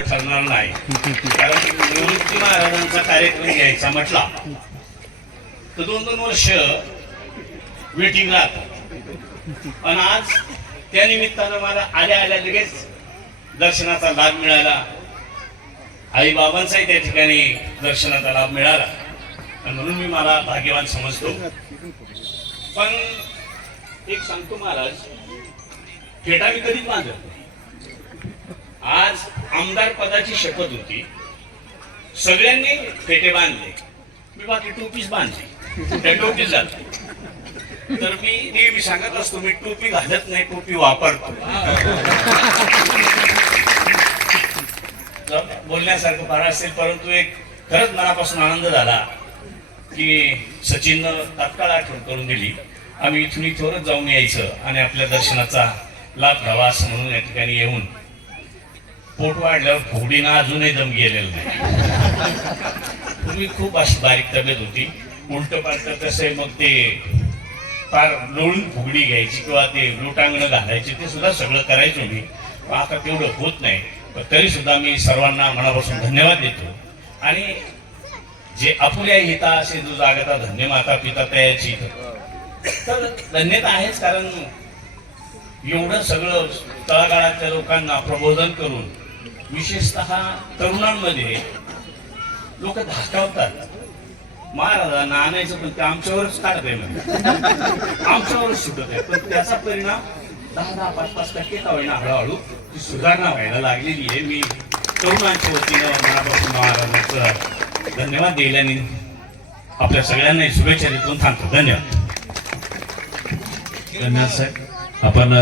ठरणार नाही. कारण निवृत्ती महाराजांचा कार्यक्रम घ्यायचा म्हटला तर दोन दोन वर्ष वेटिंग राहत पण आज त्या निमित्तानं मला आल्या आल्या लगेच दर्शनाचा लाभ मिळाला. आई बाबांचाही त्या ठिकाणी दर्शनाचा लाभ मिळाला. म्हणून मी मला भाग्यवान समजतो. पण एक सांगतो महाराज फेटा मी कधीच बांधत आज आमदार पदाची शपथ होती. सगळ्यांनी फेटे बांधले. मी बाकी टोपीच बांधली. त्या टोपीच जात. तर मी नेहमी सांगत असतो मी टोपी घालत नाही टोपी वापरतो. बोलण्यासारखं फार असेल परंतु एक खरंच मनापासून आनंद झाला की सचिननं तात्काळ आठवण करून दिली. आम्ही इथून इथवरच जाऊन यायचं आणि आपल्या दर्शनाचा लाभ घ्यावा असं म्हणून या ठिकाणी येऊन पोट वाढल्यावर फुगडीनं अजूनही दम गेलेला नाही. पूर्वी खूप अशी बारीक तब्येत होती. उलट पालट तसे मग ते फार लोळून फुगडी घ्यायची किंवा ते लोटांगणं घालायची ते सुद्धा सगळं करायचो मी. आता तेवढं होत नाही. पण तरी सुद्धा मी सर्वांना मनापासून धन्यवाद देतो. आणि जे अपुऱ्या हिता असे जो जागता धन्य माता पिता तयाची तर धन्यता आहेच कारण एवढं सगळं तळागाळातल्या लोकांना प्रबोधन करून विशेषतः तरुणांमध्ये लोक धाकावतात. महाराजांना आणायचं पण ते आमच्यावरच काढत आहे म्हणजे आमच्यावरच सुटत आहे. पण त्याचा परिणाम दहा दहा पाच पाच टक्के का होईना हळूहळू ती सुधारणा व्हायला लागलेली आहे. मी तरुणांच्या वतीनं मनापासून महाराजांचं धन्यवाद दिल्याने आपल्या सगळ्यांना शुभेच्छा देतो. थांबतो धन्यवाद. धन्यवाद साहेब. आपण